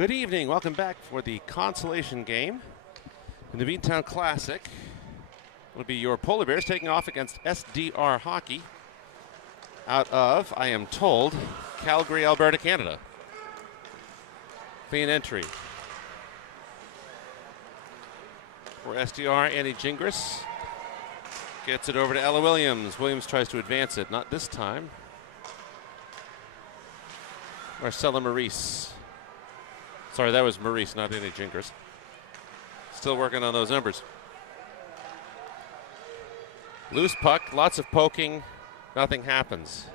Good evening. Welcome back for the Consolation game in the Beantown Classic. It'll be your Polar Bears taking off against SDR Hockey out of, I am told, Calgary, Alberta, Canada. Clean entry for SDR. Andy Gingras gets it over to Ella Williams. Williams tries to advance it. Not this time. Marcella Maurice. Sorry, that was Maurice, not Andy Gingras. Still working on those numbers. Loose puck, lots of poking, nothing happens.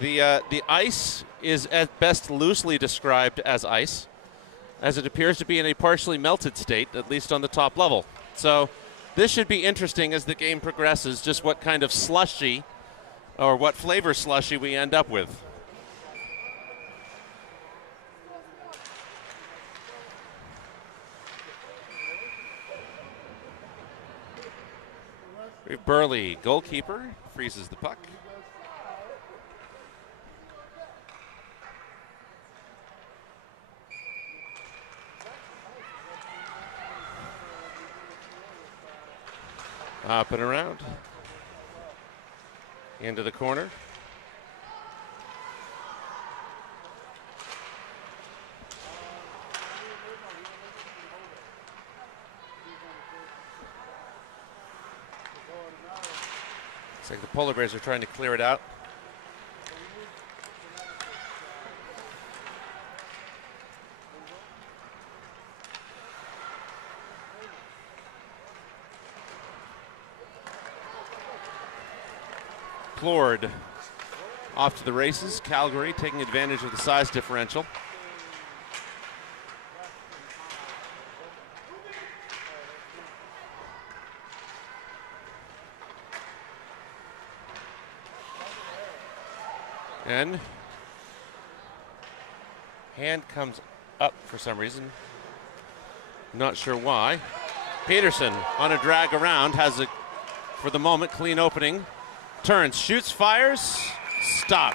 The ice is at best loosely described as ice, as it appears to be in a partially melted state, at least on the top level. So this should be interesting as the game progresses, just what kind of slushy or what flavor slushy we end up with. Burley, goalkeeper, freezes the puck. Up and around. Into the corner. Looks like the Polar Bears are trying to clear it out. Plord off to the races. Calgary taking advantage of the size differential. And hand comes up for some reason. Not sure why. Peterson on a drag around, has a, for the moment, clean opening. Turns, shoots, fires, stop.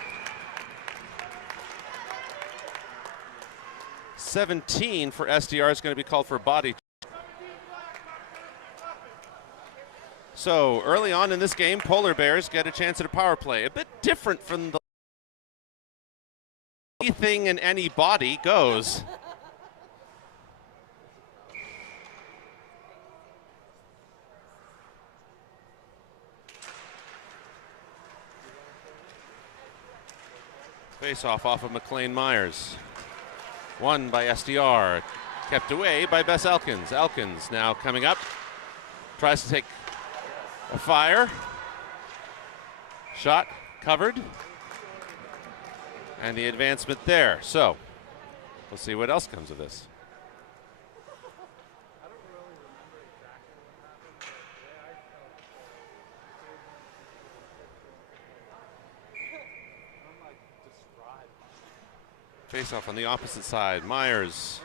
17 for SDR is going to be called for a body. So early on in this game, Polar Bears get a chance at a power play. A bit different from the anything and anybody goes. Face off of McLean Myers. Won by SDR. Kept away by Bess Elkins. Elkins now coming up. Tries to take a fire. Shot covered. And the advancement there. So we'll see what else comes of this. Face off on the opposite side. Myers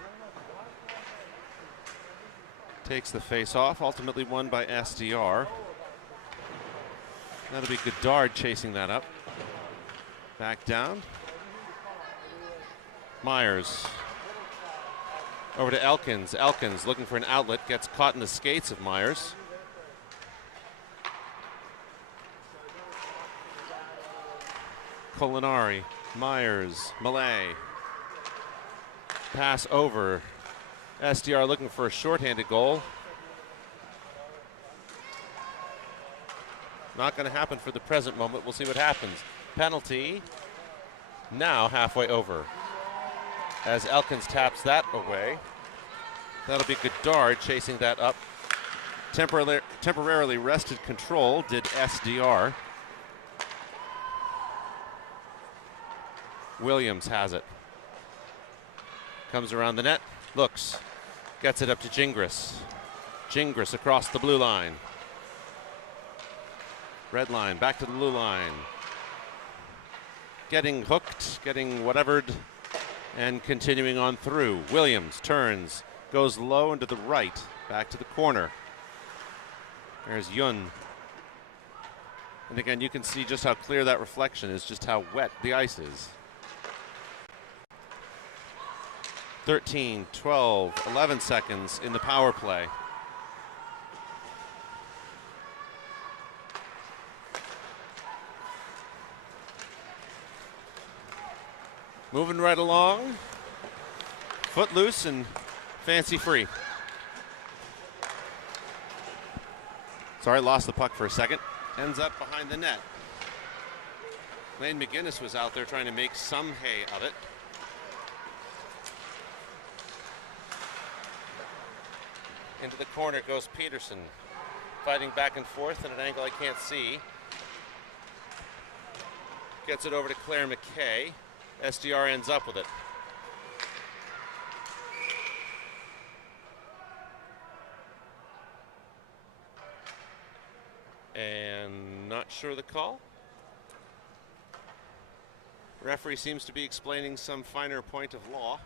takes the face off, ultimately won by SDR. That'll be Goddard chasing that up. Back down. Myers over to Elkins. Elkins looking for an outlet, gets caught in the skates of Myers. Colinari, Myers, Malay. Pass over. SDR looking for a shorthanded goal. Not going to happen for the present moment. We'll see what happens. Penalty now halfway over, as Elkins taps that away. That'll be Goddard chasing that up. Temporarily wrested control did SDR. Williams has it. Comes around the net, looks, gets it up to Gingras. Gingras across the blue line. Red line, back to the blue line. Getting hooked, getting whatevered, and continuing on through. Williams turns, goes low and to the right, back to the corner. There's Yun. And again, you can see just how clear that reflection is, just how wet the ice is. 13, 12, 11 seconds in the power play. Moving right along. Footloose and fancy free. Sorry, lost the puck for a second. Ends up behind the net. Lane McGinnis was out there trying to make some hay of it. Into the corner goes Peterson. Fighting back and forth at an angle I can't see. Gets it over to Claire McKay. SDR ends up with it. And not sure the call. Referee seems to be explaining some finer point of law.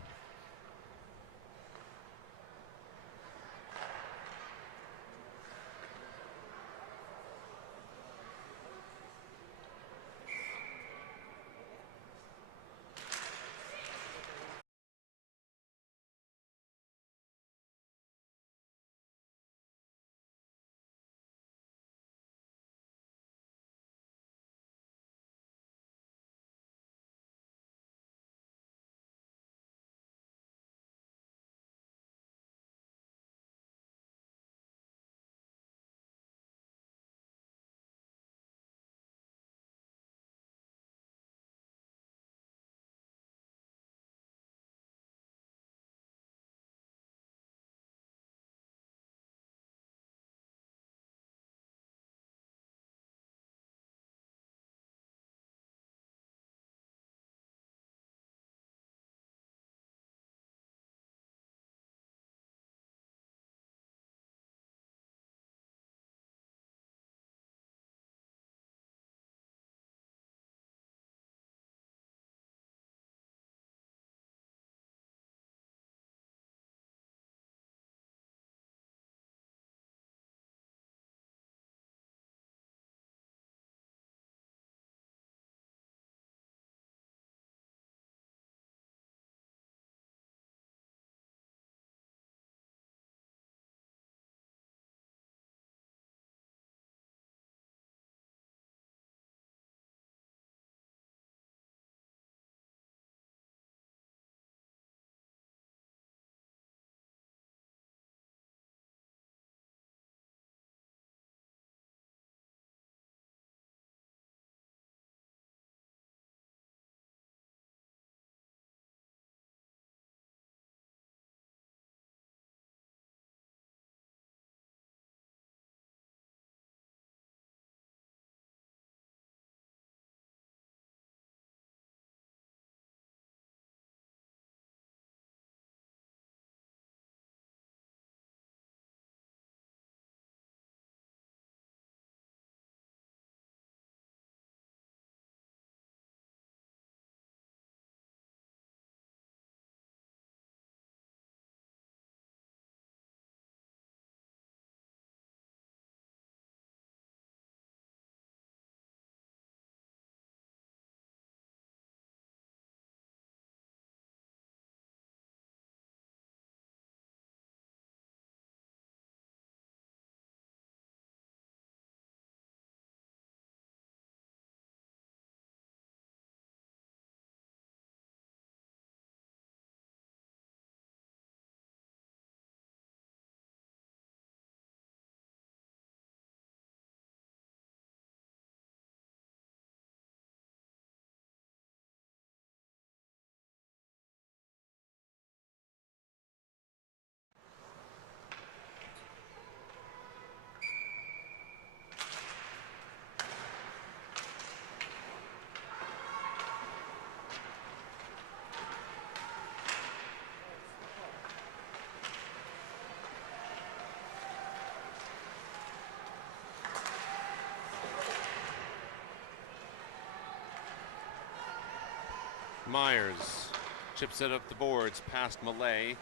Myers chips it up the boards past Malay.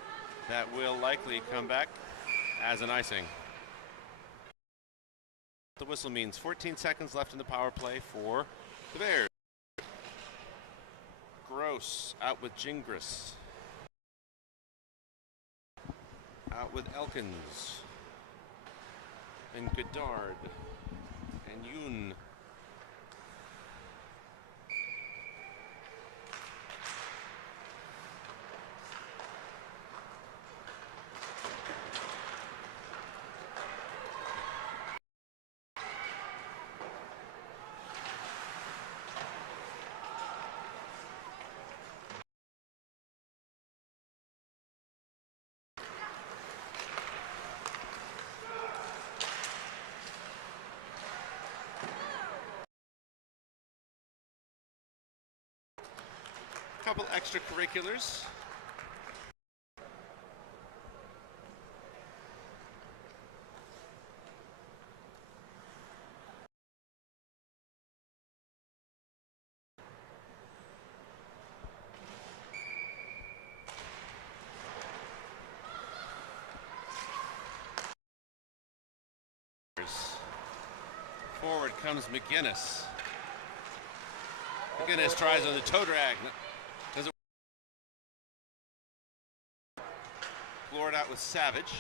That will likely come back as an icing. The whistle means 14 seconds left in the power play for the Bears. Gross out with Gingras. Out with Elkins. And Godard. And Yoon. Couple extracurriculars. Forward comes McGinnis. McGinnis tries on the toe drag. Does it? Floored out with Savage.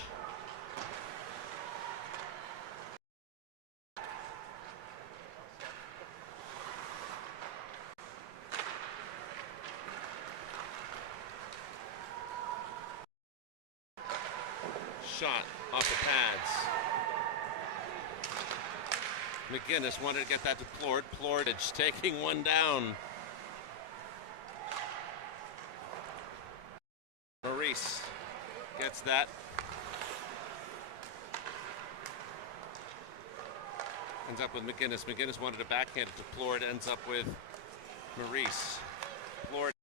Shot off the pads. McGinnis wanted to get that to Plord. Plordage taking one down. Maurice gets that. Ends up with McGinnis. McGinnis wanted to backhand it to Plord. Ends up with Maurice. Plord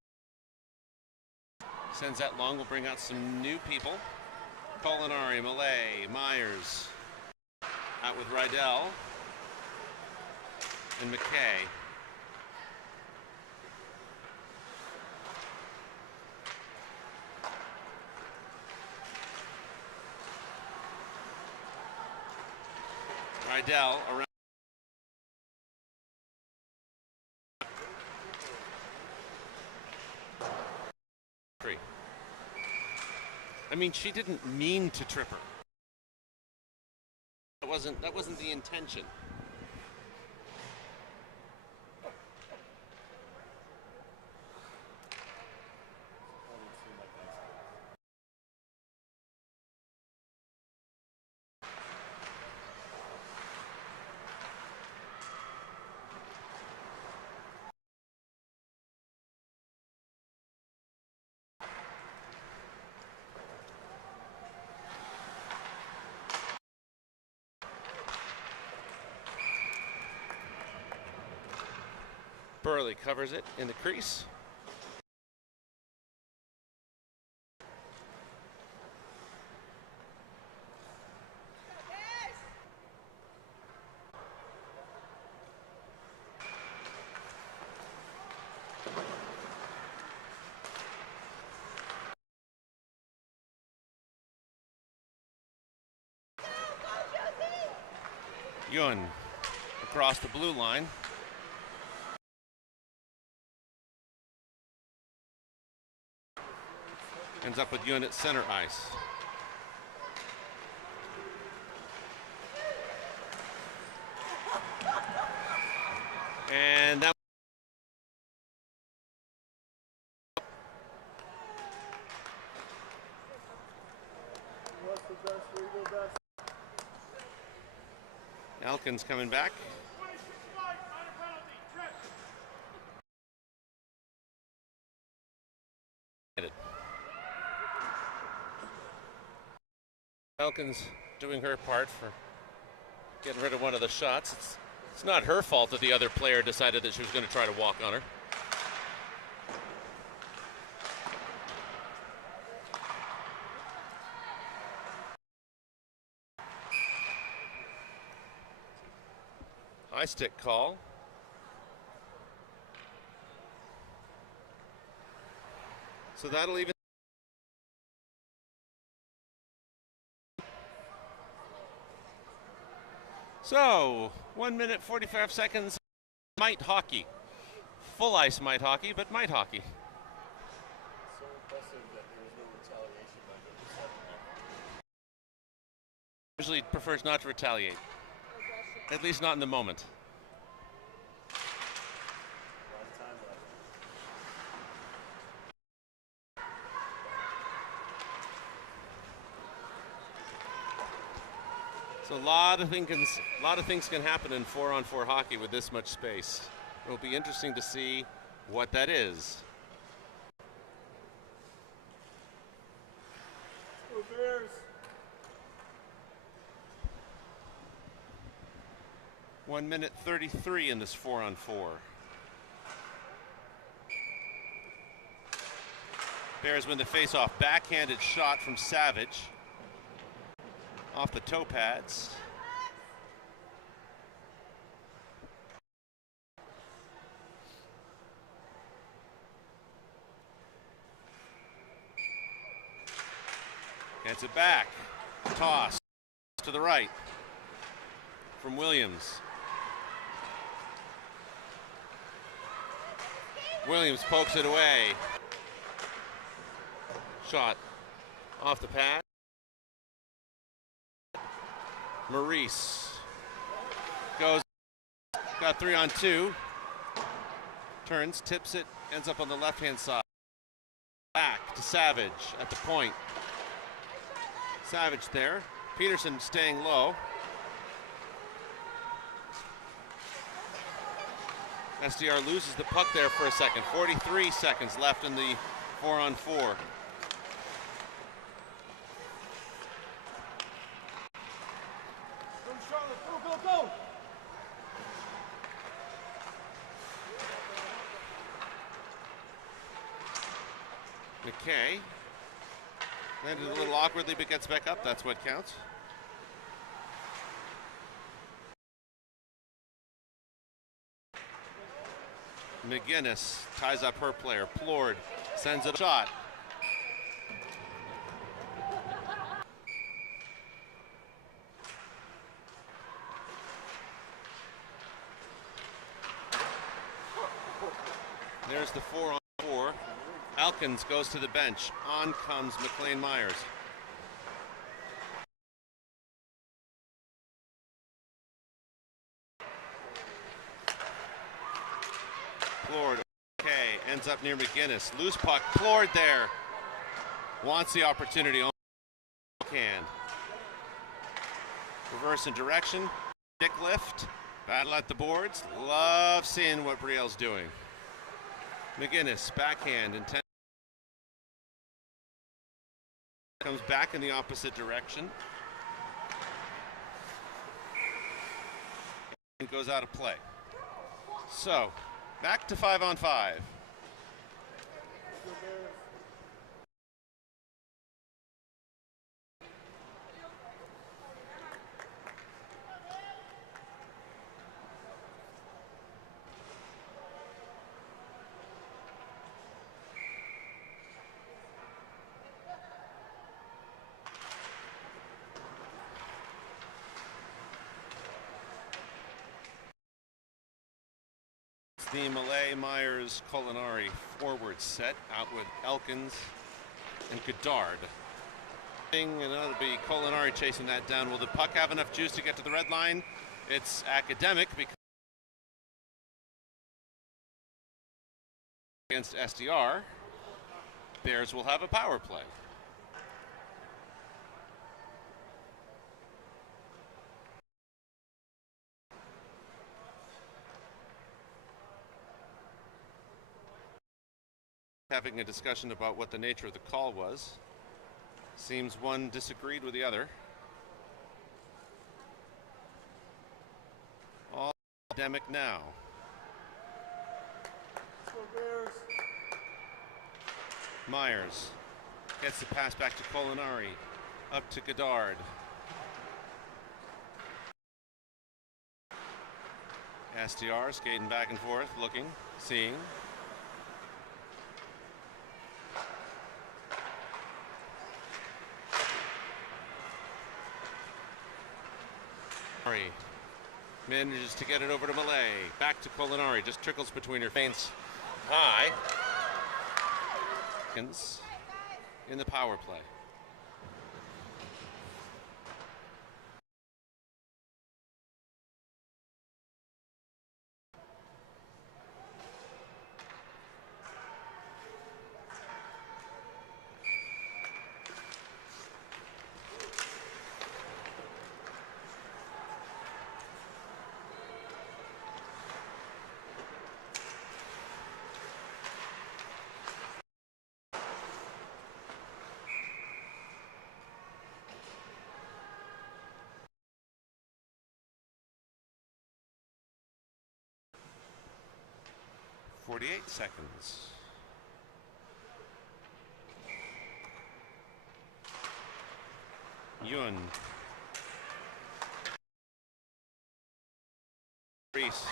sends that long. We'll bring out some new people. Molinari, Malay, Myers. Out with Rydell. And McKay. Rydell around. I mean, she didn't mean to trip her. That wasn't the intention. Burley covers it in the crease. Yun across the blue line. Ends up with Yun at center ice. And that Elkins coming back. Elkins doing her part for getting rid of one of the shots. It's not her fault that the other player decided that she was going to try to walk on her. High stick call. So that'll even. So, 1 minute, 45 seconds, mite hockey. Full ice mite hockey, but mite hockey. Usually prefers not to retaliate, at least not in the moment. So a lot of things can happen in 4-on-4 hockey with this much space. It will be interesting to see what that is. Go Bears. 1 minute 33 in this 4-on-4. Bears win the faceoff. Backhanded shot from Savage. Off the toe pads. Gets it back. Toss to the right from Williams. Williams pokes it away. Shot off the pad. Maurice goes, got 3-on-2. Turns, tips it, ends up on the left-hand side. Back to Savage at the point. Savage there. Peterson staying low. SDR loses the puck there for a second. 43 seconds left in the 4-on-4. Go! McKay landed a little awkwardly but gets back up. That's what counts. McGinnis ties up her player. Plord sends it a shot. There's the 4-on-4. Elkins goes to the bench. On comes McLean Myers. Plord, okay, ends up near McGinnis. Loose puck, Plord there. Wants the opportunity, can. Reverse in direction, stick lift, battle at the boards. Love seeing what Brielle's doing. McGinnis, backhand, intent. Comes back in the opposite direction. And goes out of play. So, back to 5-on-5. The Malay, Myers, Culinari forward set out with Elkins and Goddard. And it'll be Culinari chasing that down. Will the puck have enough juice to get to the red line? It's academic because against SDR, Bears will have a power play. Having a discussion about what the nature of the call was. Seems one disagreed with the other. All academic now. Myers gets the pass back to Culinari. Up to Goddard. SDR skating back and forth, looking, seeing. Manages to get it over to Malay. Back to Culinari. Just trickles between her feints. High. In the power play. 48 seconds. Yun. Reese.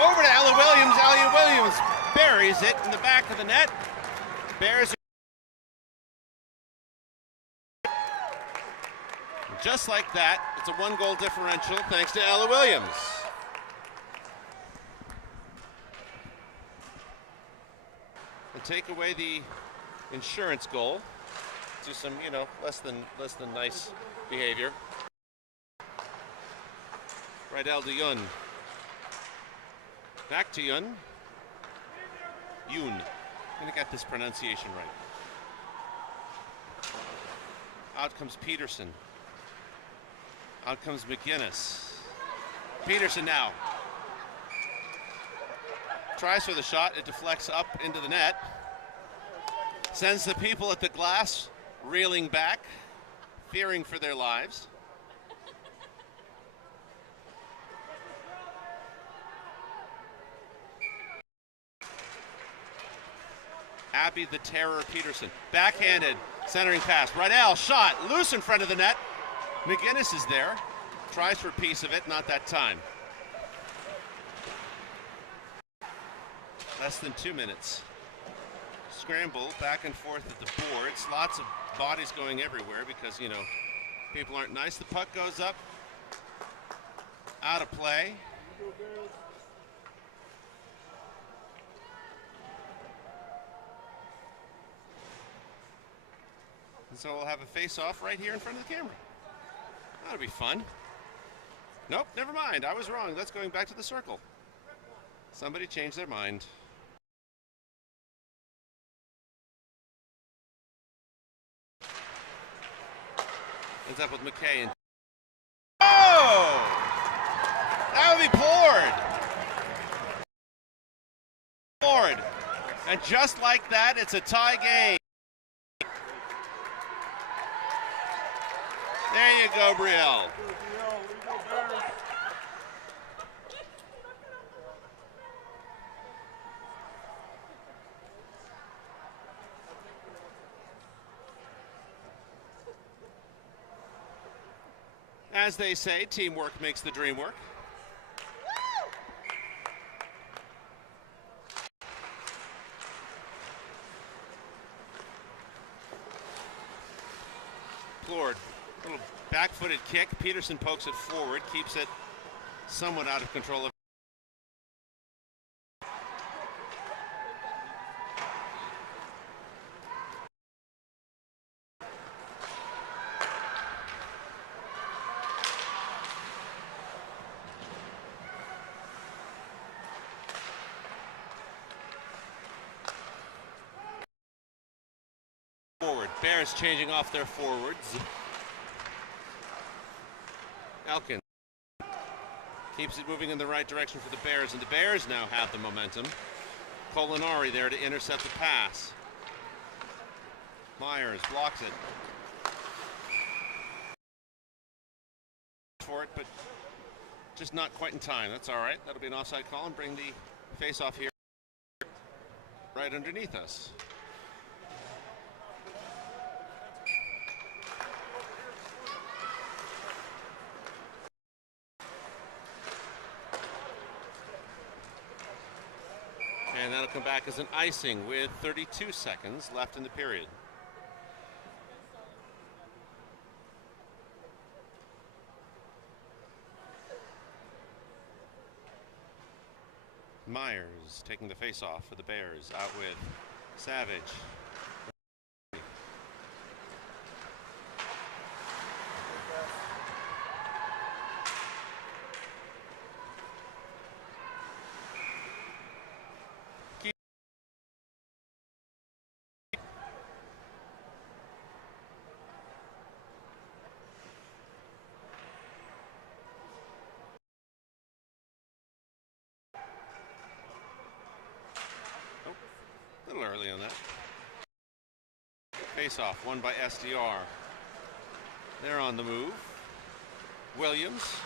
Over to Elliot Williams. Elliot Williams buries it in the back of the net. Bears. Just like that, it's a 1-goal differential thanks to Elliot Williams. And take away the insurance goal. Do some, less than nice behavior. Rydell to Yun. Back to Yun. Yun. I'm gonna get this pronunciation right. Out comes Peterson. Out comes McGinnis. Peterson now. Tries for the shot. It deflects up into the net. Sends the people at the glass reeling back, fearing for their lives. Abby the Terror Peterson. Backhanded centering pass. Rydell shot. Loose in front of the net. McGinnis is there. Tries for a piece of it. Not that time. Less than 2 minutes. Scramble back and forth at the boards. Lots of bodies going everywhere because, people aren't nice. The puck goes up. Out of play. And so we'll have a face-off right here in front of the camera. That'll be fun. Nope, never mind. I was wrong. That's going back to the circle. Somebody changed their mind. Ends up with McKay. And oh! That would be poured. And just like that, it's a tie game. There you go, Brielle. As they say, teamwork makes the dream work. Plord. Little back-footed kick. Peterson pokes it forward, keeps it somewhat out of control of. Forward. Bears changing off their forwards. Elkin keeps it moving in the right direction for the Bears, and the Bears now have the momentum. Colinari there to intercept the pass. Myers blocks it. For it, but just not quite in time. That's all right. That'll be an offside call and bring the face-off here right underneath us. And that'll come back as an icing with 32 seconds left in the period. Myers taking the face-off for the Bears, out with Savage. A little early on that. Face-off won by SDR. They're on the move. Williams.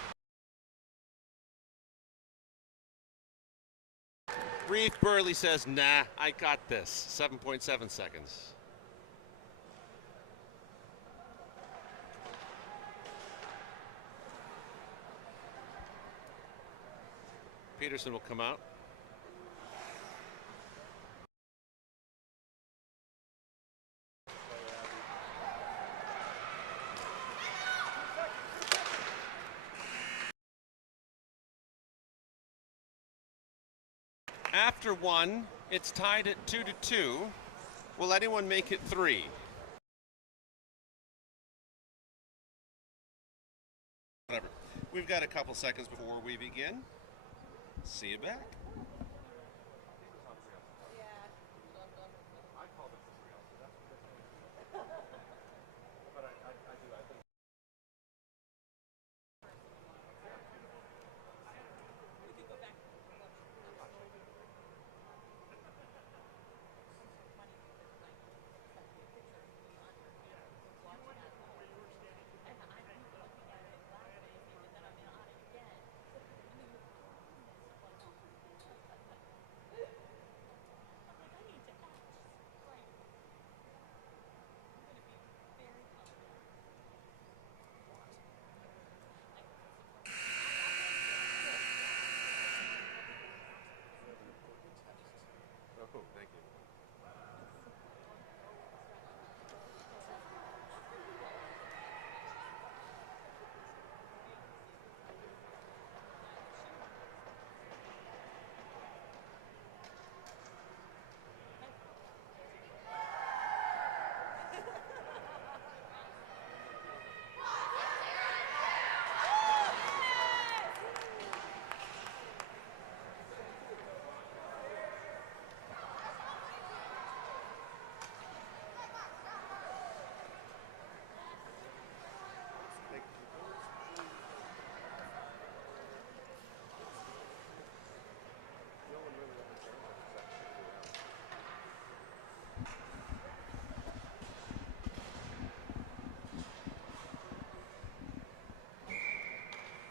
Reeve Burley says, nah, I got this. 7.7 seconds. Peterson will come out. After one, it's tied at 2-2. Will anyone make it 3? Whatever. We've got a couple seconds before we begin. See you back. Oh, thank you.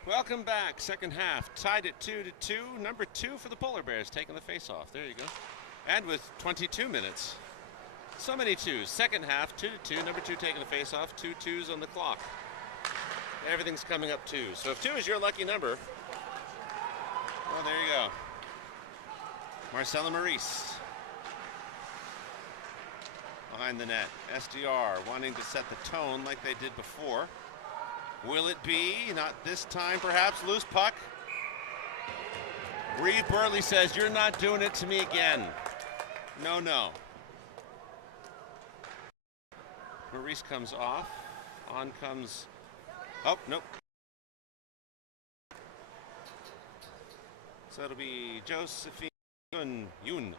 Welcome back. Second half, tied at 2-2. Number 2 for the Polar Bears, taking the face-off. There you go. And with 22 minutes. So many twos. Second half, 2-2. Number 2 taking the face-off. 2 twos on the clock. Everything's coming up 2. So if 2 is your lucky number, well, there you go. Marcella Maurice behind the net. SDR wanting to set the tone like they did before. Will it be? Not this time, perhaps. Loose puck. Reeve Burley says, you're not doing it to me again. No, no. Maurice comes off. On comes... Oh, nope. So it'll be Josephine Yoon.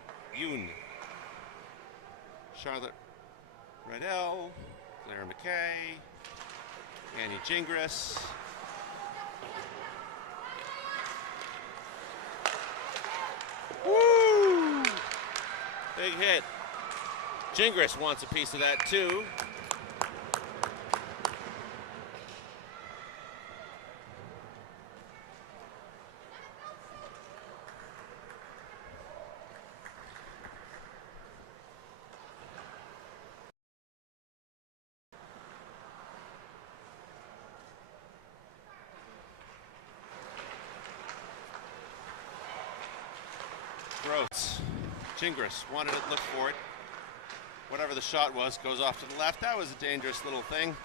Charlotte Riddell. Claire McKay. Annie Gingras. Woo! Big hit. Gingras wants a piece of that too. Gross. Gingras wanted it, looked for it. Whatever the shot was, goes off to the left. That was a dangerous little thing.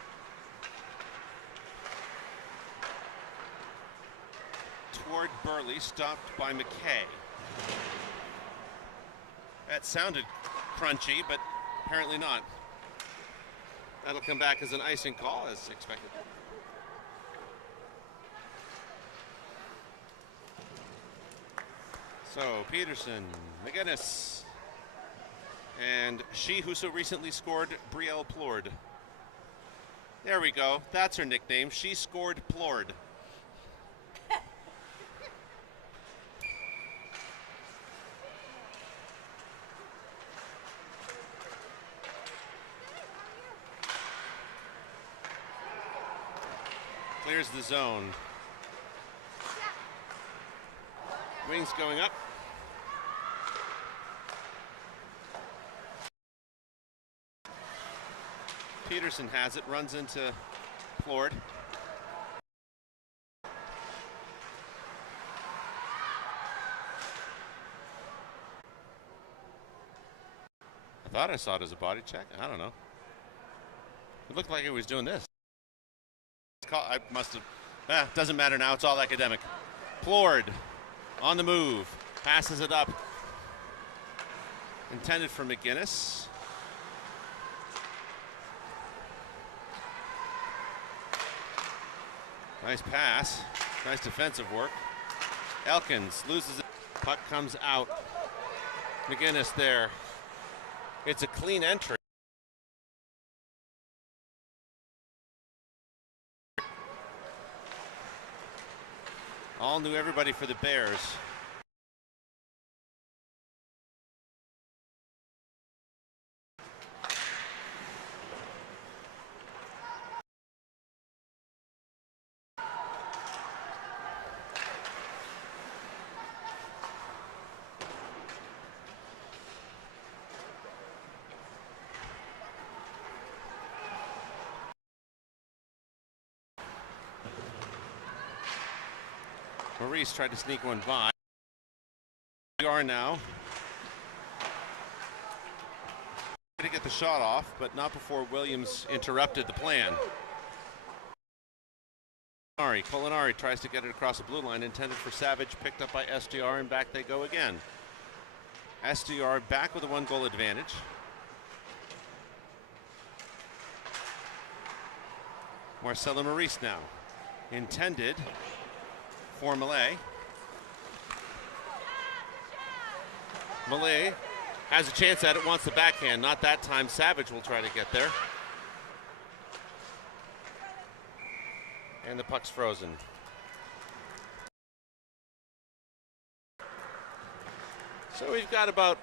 Toward Burley, stopped by McKay. That sounded crunchy, but apparently not. That'll come back as an icing call, as expected. So, Peterson, McGinnis, and she who so recently scored, Brielle Plord. There we go. That's her nickname. She scored Plord. Clears the zone. Wings going up. Peterson has it, runs into Plord. I thought I saw it as a body check. I don't know. It looked like it was doing this. I must have. Doesn't matter now. It's all academic. Plord on the move. Passes it up. Intended for McGinnis. Nice pass. Nice defensive work. Elkins loses it. Puck comes out. McGinnis there. It's a clean entry. All knew everybody for the Bears. Maurice tried to sneak one by. We are now. To get the shot off, but not before Williams interrupted the plan. Culinari tries to get it across the blue line, intended for Savage, picked up by SDR, and back they go again. SDR back with a 1-goal advantage. Marcelo Maurice now. Intended for Malay. Malay has a chance at it, wants the backhand. Not that time. Savage will try to get there. And the puck's frozen. So we've got about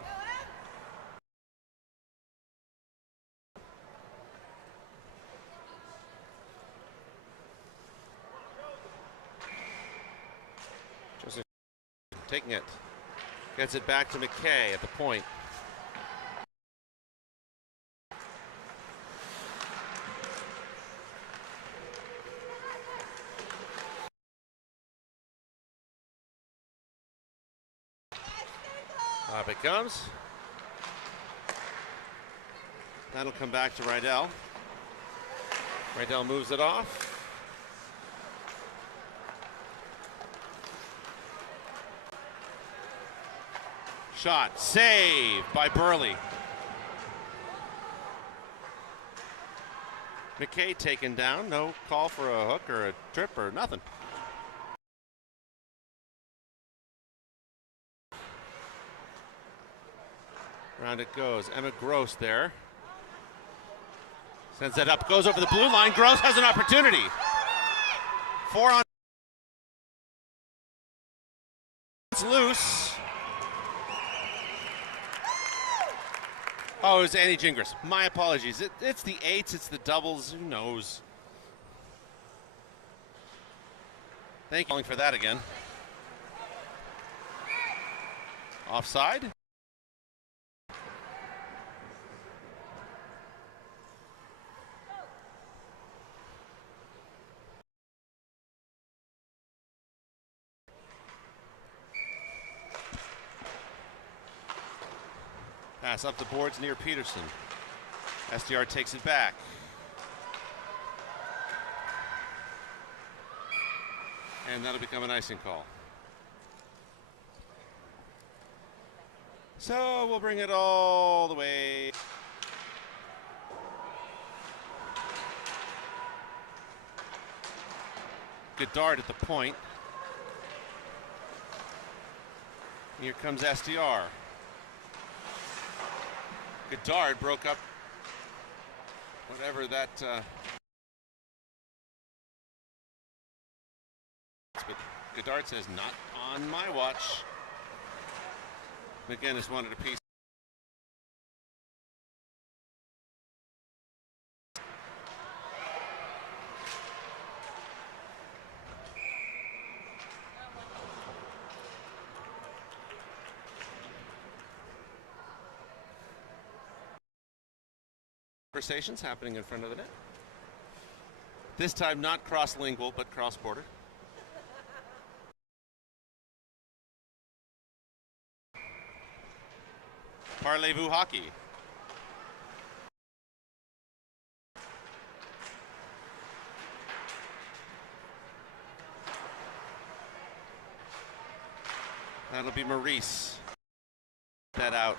taking it. Gets it back to McKay at the point. Up it comes. That'll come back to Rydell. Rydell moves it off. Shot saved by Burley. McKay taken down. No call for a hook or a trip or nothing. Around it goes. Emma Gross there. Sends that up. Goes over the blue line. Gross has an opportunity. 4 on. It's loose. Oh, it was Annie Gingras. My apologies. It's the 8s, it's the doubles. Who knows? Thank you for that again. Offside? Pass up the boards near Peterson. SDR takes it back. And that'll become an icing call. So we'll bring it all the way. Good dart at the point. Here comes SDR. Goddard broke up whatever that but Goddard says not on my watch. McGinnis wanted a piece. Conversations happening in front of the net. This time not cross-lingual, but cross-border. Parlez-vous hockey. That'll be Maurice. That out.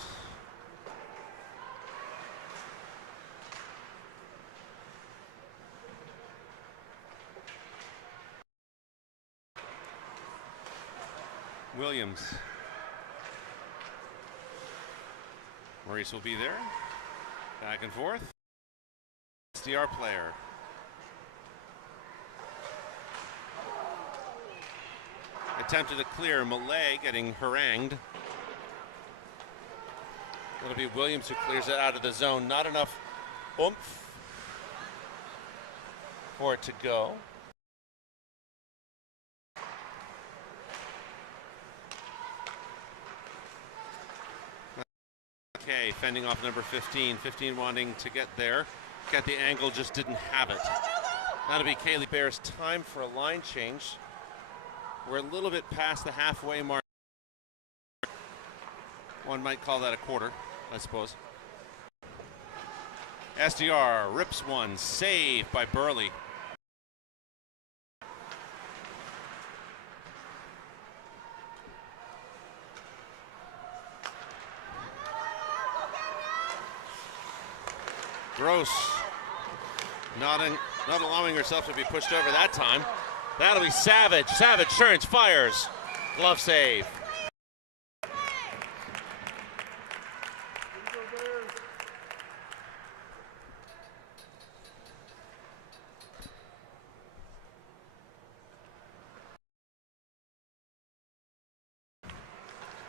Williams. Maurice will be there. Back and forth. SDR player. Attempted to clear. Malay getting harangued. It'll be Williams who clears it out of the zone. Not enough oomph for it to go. Okay, fending off number 15. 15 wanting to get there. Got the angle, just didn't have it. That'll be Kaylee Bear's time for a line change. We're a little bit past the halfway mark. One might call that a quarter, I suppose. SDR rips one, saved by Burley. Gross, not allowing herself to be pushed over that time. That'll be Savage. Savage turns, fires. Glove save.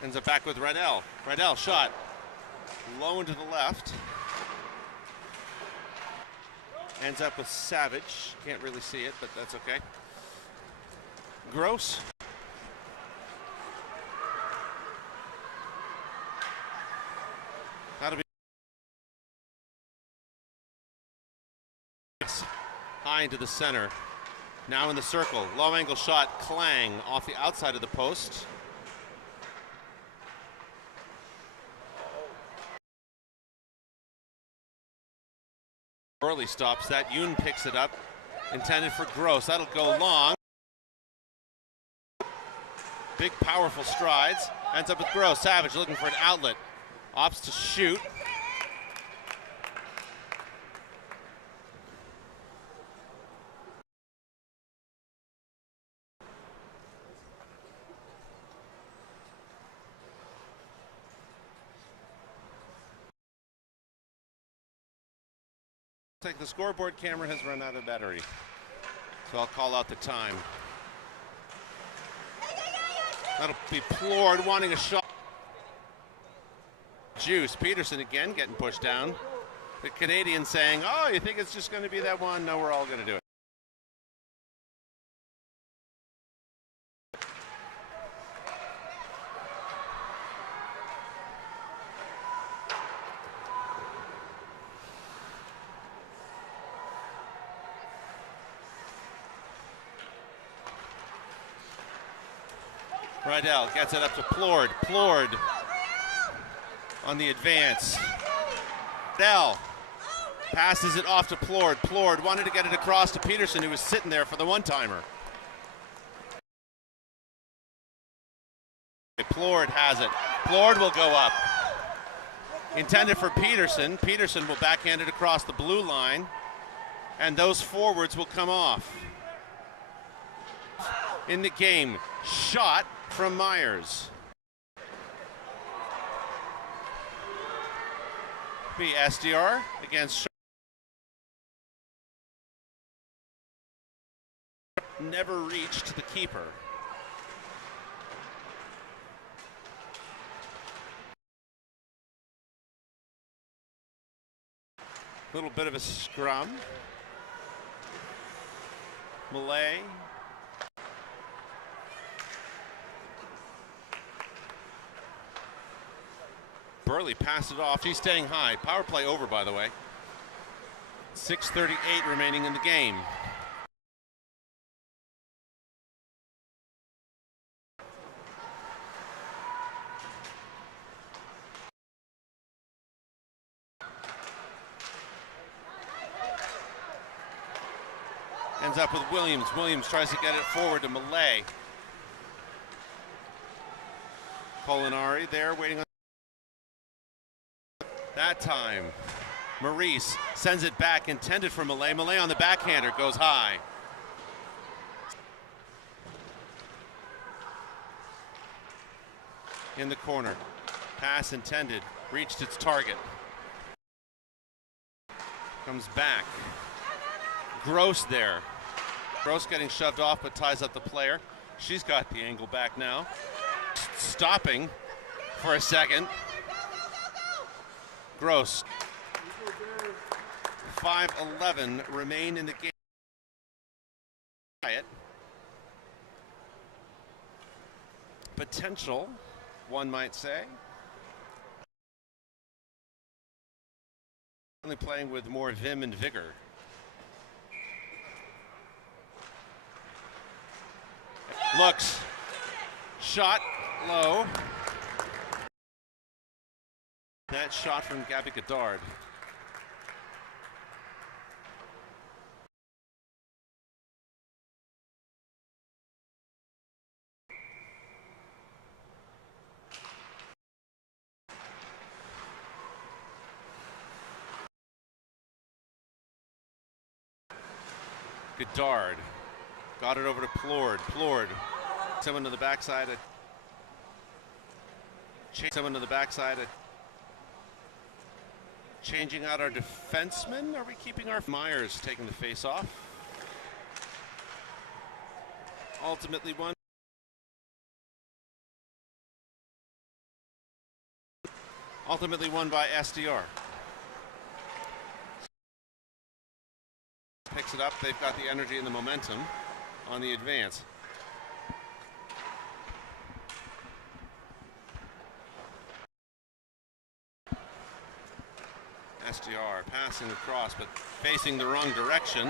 Ends up back with Rydell. Rydell shot low and to the left. Ends up with Savage. Can't really see it, but that's okay. Gross. That'll be high into the center. Now in the circle. Low angle shot. Clang off the outside of the post. Burley stops that. Yoon picks it up. Intended for Gross. That'll go long. Big, powerful strides. Ends up with Gross. Savage looking for an outlet. Opts to shoot. The scoreboard camera has run out of battery, so I'll call out the time. That'll be Plord wanting a shot. Juice. Peterson again getting pushed down. The Canadian saying, oh, you think it's just going to be that one? No, we're all going to do it. Rydell gets it up to Plord. Plord on the advance. Rydell passes it off to Plord. Plord wanted to get it across to Peterson, who was sitting there for the one-timer. Plord has it. Plord will go up. Intended for Peterson. Peterson will backhand it across the blue line, and those forwards will come off. In the game, shot from Myers. Be SDR against never reached the keeper. Little bit of a scrum. Malay. Burley passed it off. He's staying high. Power play over, by the way. 6:38 remaining in the game. Ends up with Williams. Williams tries to get it forward to Malay. Molinari there waiting on that time. Maurice sends it back, intended for Malay. Malay on the backhander, goes high. In the corner. Pass intended, reached its target. Comes back. Gross there. Gross getting shoved off but ties up the player. She's got the angle back now. Stopping for a second. Gross. 5:11 remain in the game. Potential, one might say. Only playing with more vim and vigor. Looks. Shot low. That shot from Gabby Goddard. Goddard got it over to Plord. Plord, someone to the backside. Someone to the backside. Changing out our defensemen. Are we keeping our Myers taking the face off? Ultimately won. Ultimately won by SDR. Picks it up. They've got the energy and the momentum on the advance. SDR passing across, but facing the wrong direction.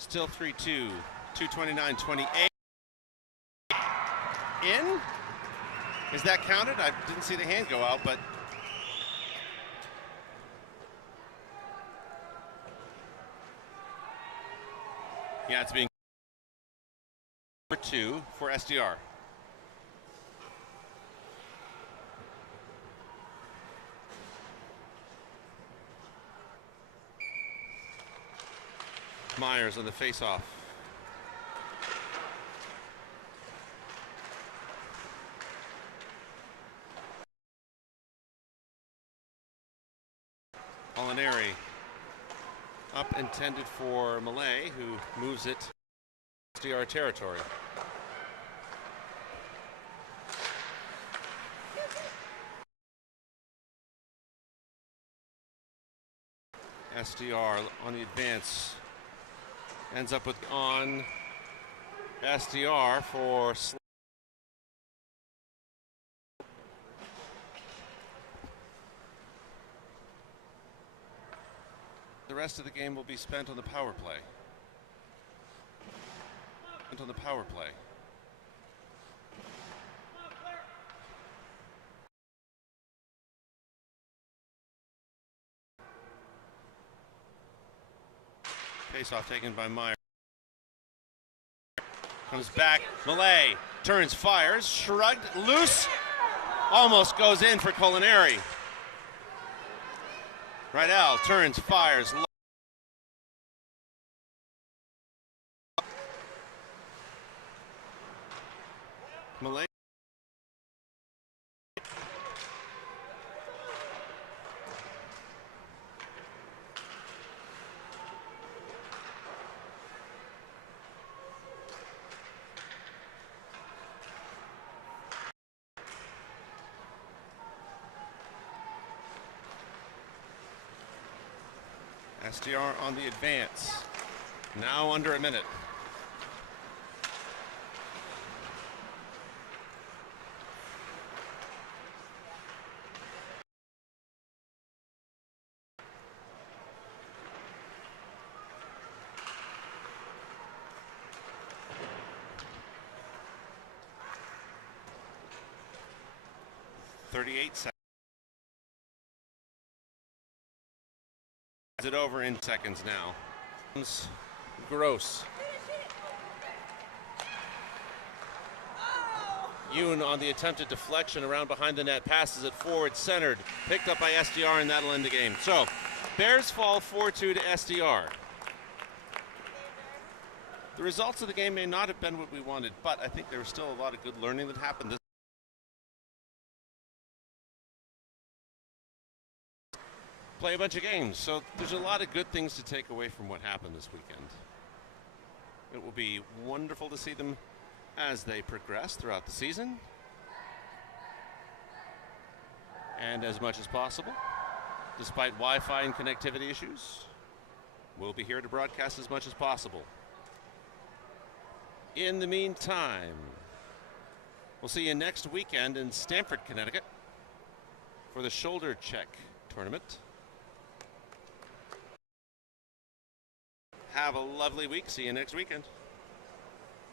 Still 3-2, 2:29:28. In? Is that counted? I didn't see the hand go out, but yeah, it's being number 2 for SDR. Myers on the face-off. Molinari up intended for Malay, who moves it to SDR territory. SDR on the advance. Ends up with on SDR for the rest of the game will be spent on the power play. And on the power play. Face-off taken by Meyer. Comes back, Malay turns, fires, shrugged, loose, almost goes in for Molinari. Rydell turns, fires. Malay. SDR on the advance. Now under a minute. It over in seconds now. Gross. Yoon on the attempted deflection around behind the net, passes it forward, centered, picked up by SDR, and that'll end the game. So, Bears fall 4-2 to SDR. The results of the game may not have been what we wanted, but I think there was still a lot of good learning that happened. Play a bunch of games, so there's a lot of good things to take away from what happened this weekend. It will be wonderful to see them as they progress throughout the season, and as much as possible, despite Wi-Fi and connectivity issues, we'll be here to broadcast as much as possible. In the meantime, we'll see you next weekend in Stamford, Connecticut for the Shoulder Check tournament. Have a lovely week. See you next weekend.